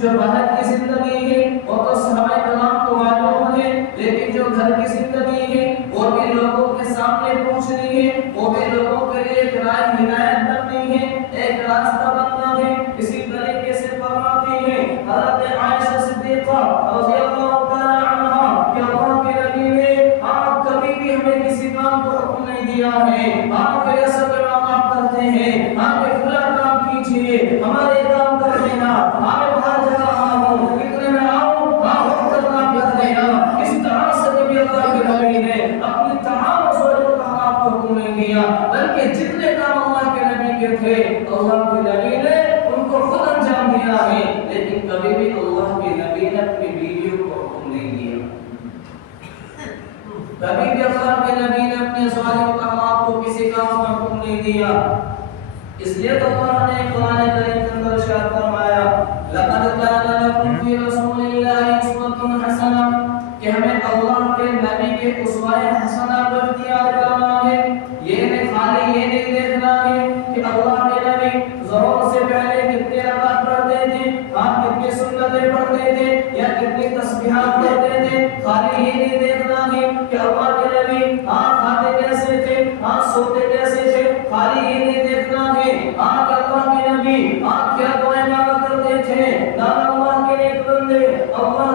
جو باہر کی زندگی ہے وہ تو صحابہ کرام کو معلوم ہے، لیکن جو گھر کی زندگی ہے وہ بھی لوگوں کے سامنے پہنچنی ہے، وہ بھی لوگوں کے لیے ایک راہ ہدایت بننی ہے، ایک راستہ بننا ہے۔ اسی طریقے سے فرماتی ہے حضرت عائشہ صدیقہ رضی اللہ تعالی عنہا کہ اللہ کے نبی نے آپ کبھی بھی ہمیں کسی کام کو حکم نہیں دیا ہے، آپ کے ایسا آپ کرتے ہیں، آپ کے فلاں کام کیجیے، ہمارے کام کر دینا، آپ باہر جا رہا ہوں کتنے میں آؤں آپ وقت کام کر دینا۔ اس طرح سے کبھی اللہ کے نبی نے اپنی تمام ازواجوں کا آپ کو حکم نہیں دیا، بلکہ جتنے کام اللہ کے نبی کے تھے اللہ کے نبی نے ان کو خود انجام دیا ہے، لیکن کبھی بھی اللہ کے نبی نے اپنی بیویوں کو حکم نہیں دیا۔ کبھی بھی اللہ کے نبی نے اپنے ازواجوں کا آپ کو کسی کام کا حکم نہیں دیا۔ اس لیے تو اللہ نے قرآن کریم کے اندر ارشاد فرمایا لقد كان لكم في رسول الله اسوة حسنة کہ ہمیں اللہ کے نبی کے اسوہ حسنہ پر اختیار کرنا ہے۔ یہ نہیں خالی یہ نہیں دیکھنا ہے کہ اللہ کے نبی ظہر سے پہلے کتنے رکعت پڑھتے تھے، آپ کتنی سنتیں پڑھتے تھے یا کتنی تسبیحات پڑھتے تھے، خالی یہ نہیں دیکھنا ہے کہ اللہ کے نبی آپ کھاتے کیسے تھے، آپ سوتے کیسے تھے، خالی یہ نہیں دیکھنا ہے آپ اللہ کے نبی آپ کیا دعائیں مانگا کرتے تھے۔ اللہ کے نیک بندے اللہ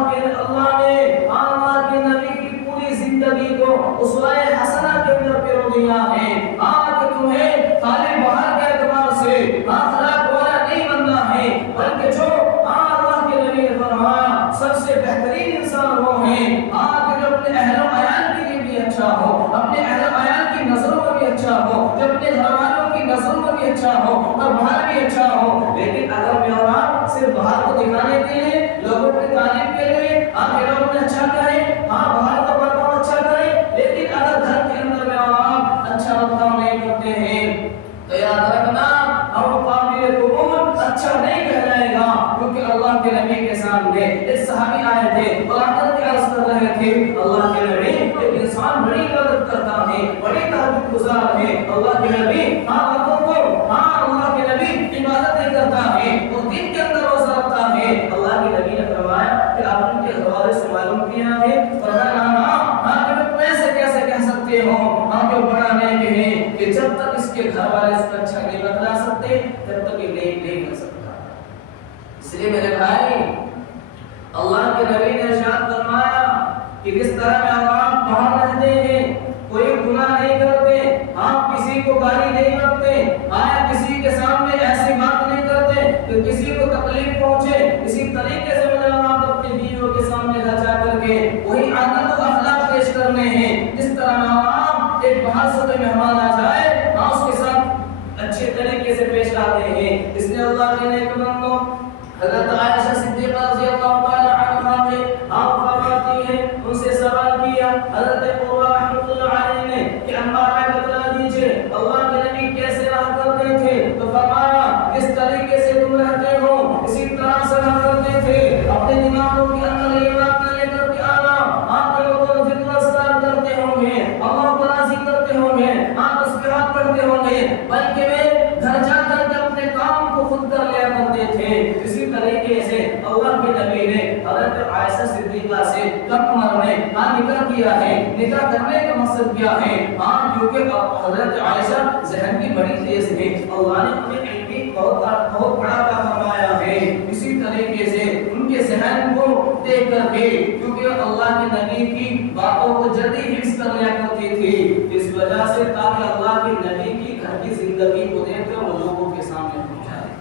نے اللہ کے نبی کی پوری زندگی کو اسوہ حسنہ کے اندر پیرو دیا ہے۔ آج تمہیں خالی باہر کے اعتبار سے اخلاق والا نہیں بننا ہے، بلکہ جو اللہ کے نبی نے فرمایا سب سے بہترین انسان وہ ہیں آج جو اپنے اہل و عیال کے لیے بھی اچھا ہو، اپنے اہل و عیال کی نظروں میں بھی اچھا ہو، جو اپنے گھر والوں کی نظروں میں بھی اچھا ہو اور باہر بھی اچھا ہو۔ لیکن اگر میرا صرف باہر کو دکھانے کے لیے لوگوں کی تعریف کے لیے آپ کے لوگوں نے اچھا کریں، آپ باہر کا برتاؤ اچھا کریں، لیکن اگر گھر کے اندر میں آپ اچھا برتاؤ نہیں کرتے ہیں تو یاد رکھنا اور قابل قبول اچھا نہیں کہلائے گا، کیونکہ اللہ کے نبی کے سامنے ایک صحابی آئے تھے اور آخر کے عرض کر رہے تھے اللہ کے نبی ایک انسان بڑی عبادت کرتا ہے، بڑی تہجد گزار ہے، اللہ کے نبی اللہ کے نبی عبادت نہیں کرتا ہے اور دن کے اندر روزہ رکھتا ہے۔ اللہ کے نبی نے فرمایا کہ آپ ان کے حوالے سے معلوم کیا ہے، فرمایا آپ ایسے کیسے کہہ سکتے ہو آپ بڑا نیک ہے کہ جب تک اس کے گھر والے اس کا اچھا نہیں بتلا سکتے تب تک یہ نیک نہیں ہو سکتا۔ اس لیے میرے بھائی اللہ کے نبی نے ارشاد فرمایا کہ کس طرح میں آپ باہر رہتے ہیں، کوئی گناہ نہیں کرتے، آپ کسی کو گالی نہیں کرتے، آیا کسی کے سامنے ایسی بات نہیں کرتے کہ کسی کو تکلیف پہنچے، اسی طریقے سے آپ اپنی بیویوں کے سامنے گھر جا کر کے وہی عادت و اخلاق پیش کرنے ہیں جس طرح آپ ایک باہر سے کوئی مہمان آ جائے آپ اس کے ساتھ اچھے طریقے سے پیش آتے ہیں۔ اس لیے اللہ کے نیک بندوں حضرت عائشہ صدیقہ رضی اللہ تعالی عنہا نے آپ فرماتی ہیں ان سے سوال کیا حضرت عمر رحمۃ اللہ علیہ نے کہ اما میں بتا دیجئے اللہ کے نبی کیسے رہا کرتے تھے، تو فرمایا کس طریقے سے تم رہتے ہو اسی طرح سے رہا کرتے تھے، اپنے دماغوں کے اندر یہ بات نہ لے کر کے آنا آپ لوگوں کو ذکر اذکار کرتے ہوں گے، اللہ کو راضی کرتے ہوں گے، آپ تسبیحات پڑھتے ہوں گے، بلکہ وہ گھر جا کر کے اپنے کام کو خود کر لیا کرتے تھے۔ اسی طریقے سے اللہ کے نبی نے حضرت عائشہ صدیقہ سے کم عمر میں نکاح کیا ہے۔ نکاح کرنے کا مقصد کیا ہے؟ کیونکہ حضرت عائشہ ذہن کی بڑی تیز ہے، اللہ نے انہیں علم کی بہت بڑا عطا فرمایا ہے۔ اسی طریقے سے ان کے ذہن کو دیکھ کر کے کیونکہ اللہ کے نبی کی باتوں کو جلدی حفظ کر لیا کرتی تھی، اس وجہ سے تاکہ اللہ کے نبی کی گھر کی زندگی کو دیکھ کر وہ لوگوں کے سامنے پہنچائے۔